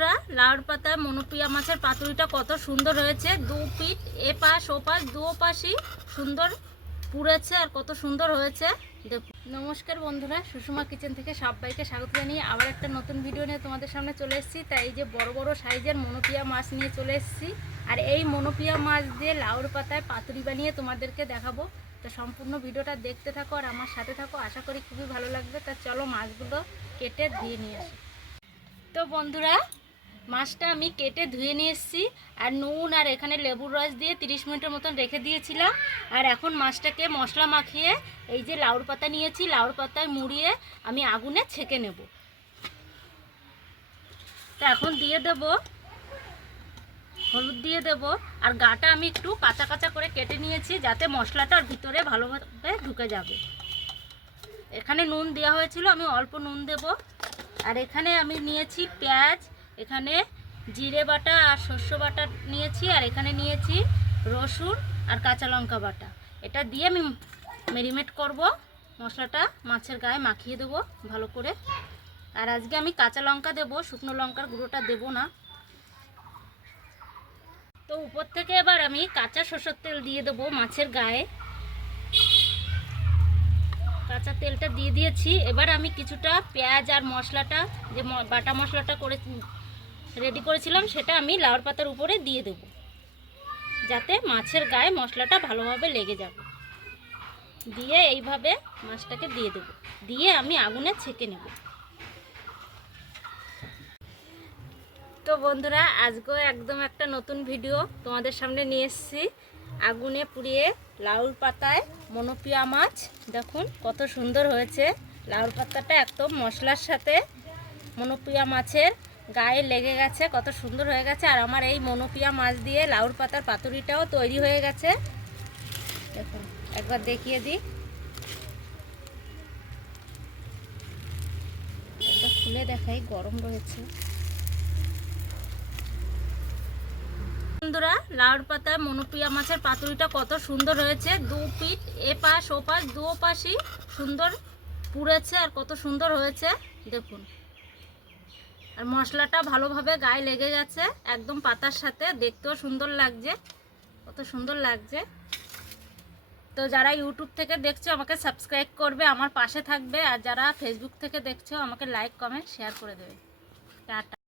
বন্ধুরা, লাউর পাতায় মনোপিয়া মাছের পাতুরিটা কত সুন্দর হয়েছে। দু পিঠ এপাশ ওপাশ দু পাশই সুন্দর পুড়েছে আর কত সুন্দর হয়েছে দেখুন। নমস্কার বন্ধুরা, সুষমা কিচেন থেকে সবাইকে স্বাগত জানিয়ে আবার একটা নতুন ভিডিও নিয়ে তোমাদের সামনে চলে এসেছি। তাই এই যে বড় বড় সাইজের মনোপিয়া মাছ নিয়ে চলে এসেছি, আর এই মনোপিয়া মাছ দিয়ে লাউর পাতায় পাতুরি বানিয়ে তোমাদেরকে দেখাবো। তো সম্পূর্ণ ভিডিওটা দেখতে থাকো আর আমার সাথে থাকো, আশা করি খুবই ভালো লাগবে। তা চলো মাছগুলো কেটে ধুয়ে নিয়ে আসি। তো বন্ধুরা, মাছটা আমি কেটে ধুয়ে নিয়ে এসেছি আর নুন আর এখানে লেবুর রস দিয়ে 30 মিনিটের মতন রেখে দিয়েছিলাম। আর এখন মাছটাকে মশলা মাখিয়ে এই যে লাউর পাতা নিয়েছি, লাউর পাতায় মুড়িয়ে আমি আগুনে ছেঁকে নেব। তো এখন দিয়ে দেব হলুদ, দিয়ে দেব আর গাটা আমি একটু কাঁচা কাঁচা করে কেটে নিয়েছি যাতে মশলাটার ভিতরে ভালোভাবে ঢুকে যাবে। এখানে নুন দেওয়া হয়েছিল, আমি অল্প নুন দেব। আর এখানে আমি নিয়েছি পেঁয়াজ, এখানে জিরে বাটা আর শস্য বাটা নিয়েছি, আর এখানে নিয়েছি রসুন আর কাঁচা লঙ্কা বাটা। এটা দিয়ে আমি ম্যারিনেট করব, মশলাটা মাছের গায়ে মাখিয়ে দেবো ভালো করে। আর আজকে আমি কাঁচা লঙ্কা দেবো, শুকনো লঙ্কার গুঁড়োটা দেবো না। তো উপর থেকে এবার আমি কাঁচা সরষের তেল দিয়ে দেবো মাছের গায়ে। কাঁচা তেলটা দিয়ে দিয়েছি। এবার আমি কিছুটা পেঁয়াজ আর মশলাটা, যে বাটা মশলাটা করে রেডি করেছিলাম, সেটা আমি লাউর পাতার উপরে দিয়ে দেব যাতে মাছের গায়ে মশলাটা ভালোভাবে লেগে যাবে। দিয়ে এইভাবে মাছটাকে দিয়ে দেব, দিয়ে আমি আগুনে ছেঁকে নেব। তো বন্ধুরা, আজকেও একদম একটা নতুন ভিডিও তোমাদের সামনে নিয়ে এসেছি। আগুনে পুড়িয়ে লাউর পাতায় মনোপিয়া মাছ, দেখুন কত সুন্দর হয়েছে। লাউর পাতাটা একদম মশলার সাথে মনোপিয়া মাছের গায়ে লেগে গেছে, কত সুন্দর হয়ে গেছে। আর আমার এই মনোপিয়া মাছ দিয়ে লাউর পাতার পাতুরিটাও তৈরি হয়ে গেছে। দেখুন একবার দেখিয়ে দিই, এটা খুলে দেখাই, গরম রয়েছে। বন্ধুরা, লাউর পাতায় মনোপিয়া মাছের পাতুরিটা কত সুন্দর হয়েছে। দু পিঠ এপাশ ওপাশ দু পাশই সুন্দর পুড়েছে আর কত সুন্দর হয়েছে দেখুন। আর মশলাটা ভালোভাবে গায়ে লেগে গেছে একদম পাতার সাথে, দেখতেও সুন্দর লাগছে, কত সুন্দর লাগছে। তো যারা ইউটিউব থেকে দেখছো আমাকে সাবস্ক্রাইব করবে, আমার পাশে থাকবে। আর যারা ফেসবুক থেকে দেখছো আমাকে লাইক কমেন্ট শেয়ার করে দেবে। টাটা।